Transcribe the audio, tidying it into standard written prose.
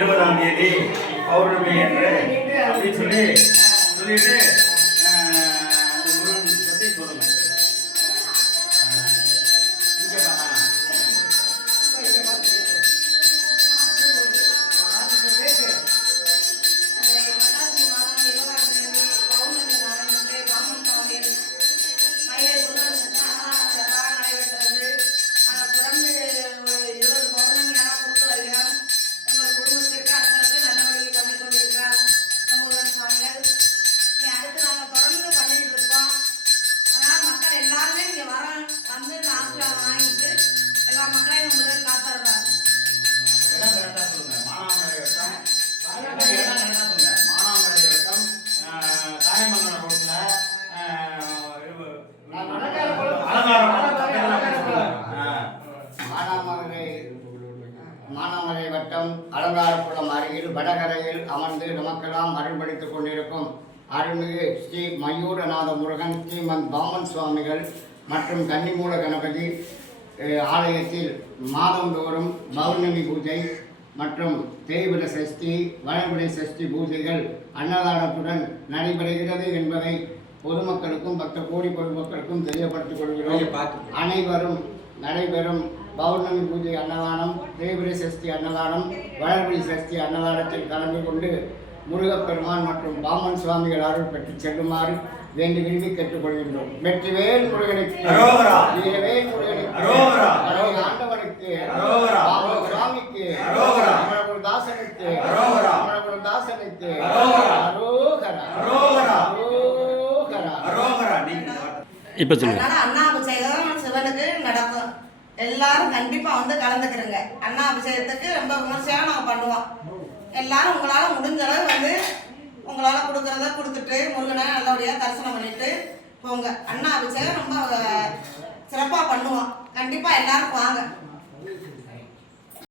20ஆம் தேதி பௌர்ணமி என்று அப்படின்னு சொல்லிட்டு அந்த முருகன் பற்றி சொல்லுங்க. மானாமலை வட்டம் அலங்காரக்குளம் அருகில் வடகரையில் அமர்ந்து நமக்கெல்லாம் அருள்படுத்திக் கொண்டிருக்கும் அருள்மிகு ஸ்ரீ மயூரநாத முருகன் ஸ்ரீமந்த் பாமன் சுவாமிகள் மற்றும் கன்னிமூல கணபதி ஆலயத்தில் மாதந்தோறும் பௌர்ணமி பூஜை மற்றும் தேய்பிர சஷ்டி வளர்பிறை சஷ்டி பூஜைகள் அன்னதானத்துடன் நடைபெறுகிறது என்பதை பொதுமக்களுக்கும் பக்த கோடி பொதுமக்களுக்கும் தெரியப்படுத்திக் கொள்கிறோம். அனைவரும் நடைபெறும் பௌர்ணமி பூஜை அன்னதானம், தேய்பிரை சஷ்டி அன்னதானம், வளர்பிறை சஷ்டி அன்னதானத்தில் கலந்து கொண்டு முருகப்பெருமான் மற்றும் பாமன் சுவாமிகள் அருள் பெற்று செல்லுமாறு வேண்டி விரும்பி கேட்டுக்கொள்கின்றோம். வெற்றிவேல் முருகனுக்கு, வீரவேல் முருகனுக்கு, ஆண்டவனுக்கு, பாமன் சுவாமிக்கு, தாசனுக்கு, தாசனுக்கு இப்போ சொல்லுங்க. அன்னாபிஷேகம் சிவனுக்கு நடக்கும். எல்லாரும் கண்டிப்பா வந்து கலந்துக்கிறங்க. அன்னாபிஷேகத்துக்கு ரொம்ப விமர்சையாக நாங்கள் பண்ணுவோம். எல்லாரும் உங்களால் முடிஞ்ச அளவு வந்து உங்களால் கொடுக்குறத கொடுத்துட்டு முருகனை நல்லபடியாக தரிசனம் பண்ணிட்டு போங்க. அன்னாபிஷேகம் ரொம்ப சிறப்பாக பண்ணுவோம். கண்டிப்பாக எல்லாரும் வாங்க.